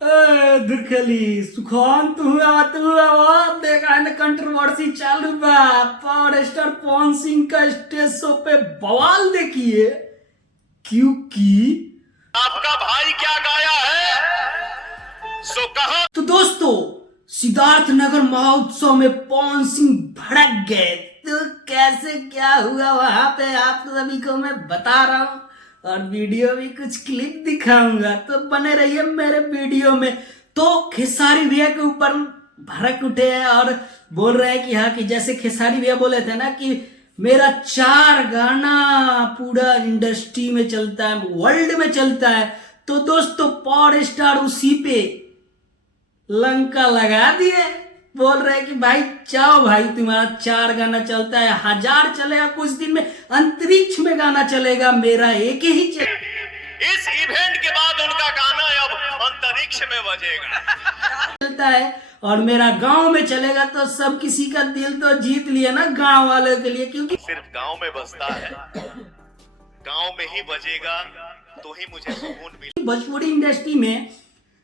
दुखली सुखान तू देखा है ना कंट्रोवर्सी चालू बा। पावर स्टार पवन सिंह का स्टेज शो पे बवाल देखिए, क्योंकि आपका भाई क्या गाया है सो कहा। तो दोस्तों, सिद्धार्थ नगर महोत्सव में पवन सिंह भड़क गए। तो कैसे क्या हुआ वहां पे आप सभी को मैं बता रहा हूं, और वीडियो भी कुछ क्लिप दिखाऊंगा, तो बने रहिए मेरे वीडियो में। तो खेसारी भैया के ऊपर भड़क उठे हैं और बोल रहे हैं कि हाँ, कि जैसे खेसारी भैया बोले थे ना कि मेरा 4 गाना पूरा इंडस्ट्री में चलता है, वर्ल्ड में चलता है। तो दोस्तों, पावर स्टार उसी पे लंका लगा दिए। बोल रहे कि भाई जाओ भाई, तुम्हारा 4 गाना चलता है, 1000 चलेगा, कुछ दिन में अंतरिक्ष में गाना चलेगा, मेरा एक ही इस इवेंट के बाद उनका गाना अब अंतरिक्ष में बजेगा चलता है और मेरा गांव में चलेगा। तो सब किसी का दिल तो जीत लिए ना गांव वालों के लिए, क्योंकि सिर्फ गांव में बसता है, गांव में ही बजेगा तो ही मुझे सुकून मिले। भोजपुरी इंडस्ट्री में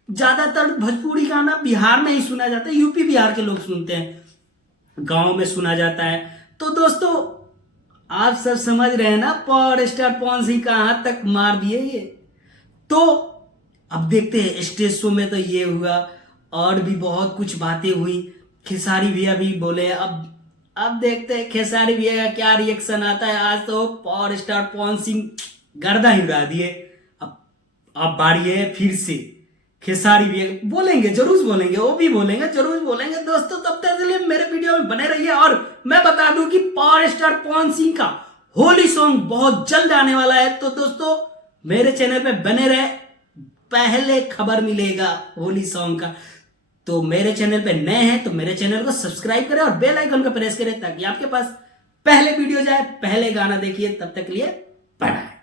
ज्यादातर भोजपुरी गाना बिहार में ही सुना जाता है, यूपी बिहार के लोग सुनते हैं, गांव में सुना जाता है। तो दोस्तों, आप सब समझ रहे हैं ना पावर स्टार पवन सिंह कहां तक मार दिए ये। तो अब देखते हैं स्टेज शो में तो ये हुआ, और भी बहुत कुछ बातें हुई। खेसारी भैया भी बोले। अब देखते हैं खेसारी भैया का क्या रिएक्शन आता है। आज तो पावर स्टार पवन सिंह गर्दा ही उड़ा दिए। अब बारी है फिर से खेसारी भी बोलेंगे, जरूर बोलेंगे, वो भी बोलेंगे, जरूर बोलेंगे। दोस्तों, तब तक के लिए मेरे वीडियो में बने रहिए। और मैं बता दूं कि पावर स्टार पवन सिंह का होली सॉन्ग बहुत जल्द आने वाला है। तो दोस्तों, मेरे चैनल पे बने रहे, पहले खबर मिलेगा होली सॉन्ग का। तो मेरे चैनल पे नए हैं तो मेरे चैनल को सब्सक्राइब करें और बेल आइकन को प्रेस करें, ताकि आपके पास पहले वीडियो जाए, पहले गाना देखिए। तब तक के लिए बाय।